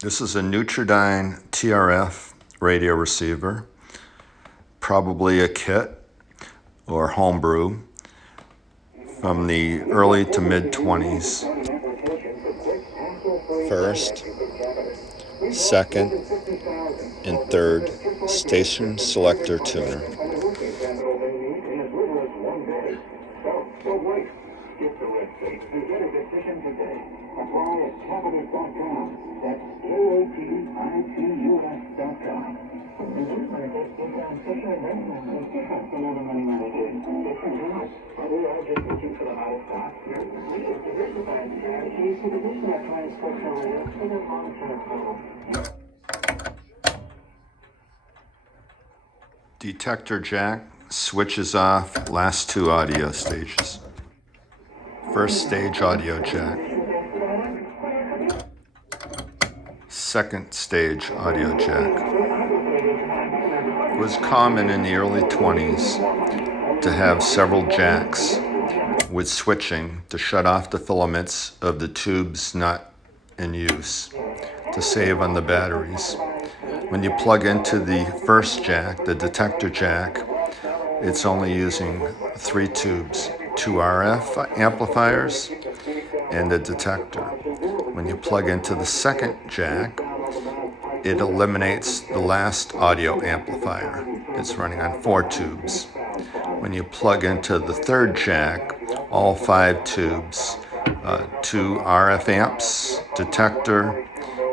This is a Neutrodyne TRF radio receiver, probably a kit or Home-Brew from the early to mid-20s. First, second, and third station selector tuner. Detector jack switches off last two audio stages. First stage audio jack. Second stage audio jack. It was common in the early 20s to have several jacks with switching to shut off the filaments of the tubes not in use to save on the batteries. When you plug into the first jack, the detector jack, it's only using 3 tubes, 2 RF amplifiers and the detector. When you plug into the second jack, it eliminates the last audio amplifier. It's running on 4 tubes. When you plug into the third jack, all 5 tubes, 2 RF amps, detector,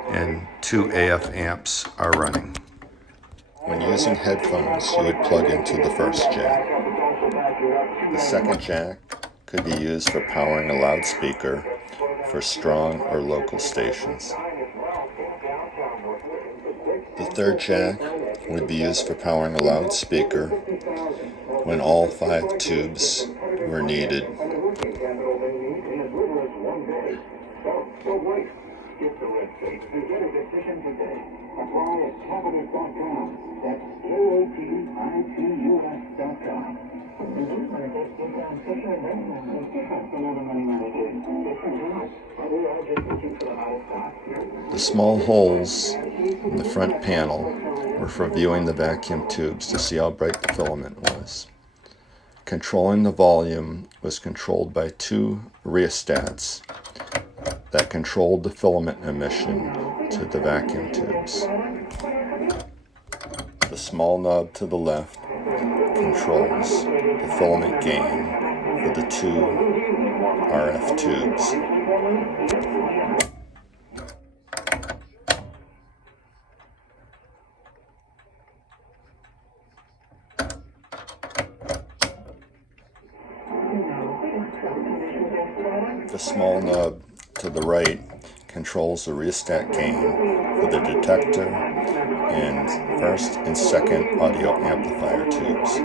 and 2 AF amps are running. When using headphones, you would plug into the first jack. The second jack could be used for powering a loudspeaker for strong or local stations. The third jack would be used for powering a loudspeaker when all 5 tubes were needed. The small holes in the front panel were for viewing the vacuum tubes to see how bright the filament was. Controlling the volume was controlled by 2 rheostats that controlled the filament emission to the vacuum tubes. The small knob to the left controls the filament gain for the 2 RF tubes. The small knob to the right controls the rheostat gain for the detector and first and second audio amplifier tubes.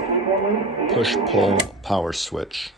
Push-pull power switch.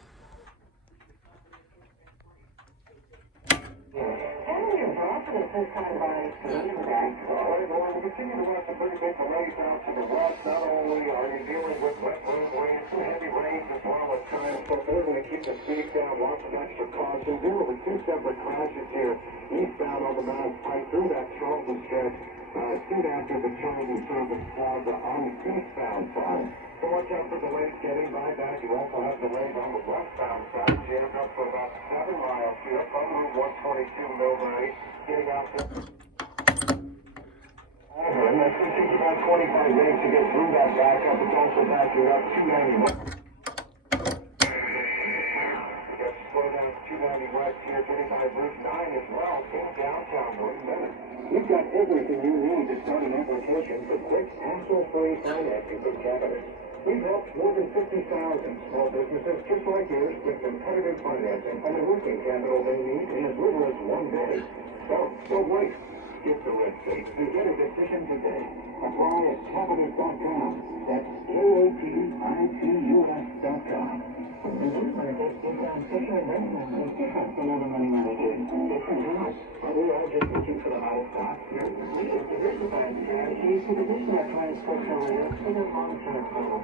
You've got everything you need to start an application for quick, hassle-free financing from Capital. We've helped more than 50,000 small businesses just like yours with competitive financing and the working capital they need in as little as 1 day. So, don't wait. Skip the red tape and get a decision today. Apply at Capital.com. That's CAPITUS.com. We are just looking for the hottest stock. Diversified strategies to position our client's portfolio for the long-term goal.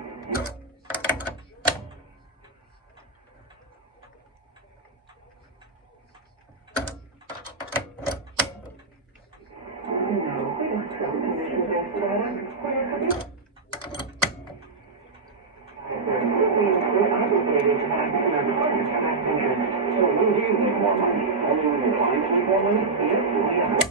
it is time to remember your tax insurance. So when do you need more money? Only when your clients need more money? Yes, we have